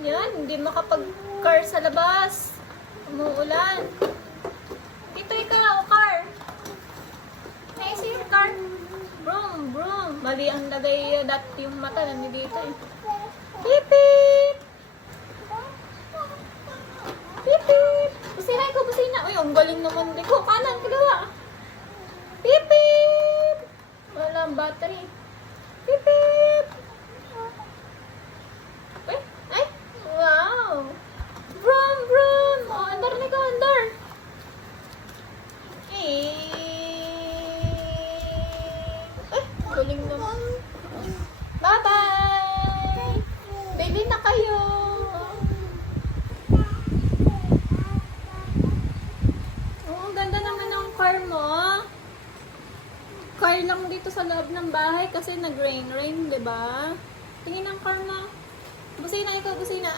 Yan, hindi makapag-car sa labas. Umuulan. Dito ikaw, car. Naisi yung car. Brum, brum. Mali ang lagay dati yung mata. Nandito eh. Pip, pip. Pip, pip. Busina ikaw, busina. Uy, ang galing naman. Ikaw, kanan, kagawa. Pip, pip. Wala ang battery. Pip, pip. Wow! Brum, brum! Oh, andar na ka, andar! Galing naman. Bye-bye! Baby na kayo! Oh, ang ganda naman ng car mo. Car lang dito sa loob ng bahay kasi nag-rain, diba? Tingin ang car mo. Busina ikaw, busina.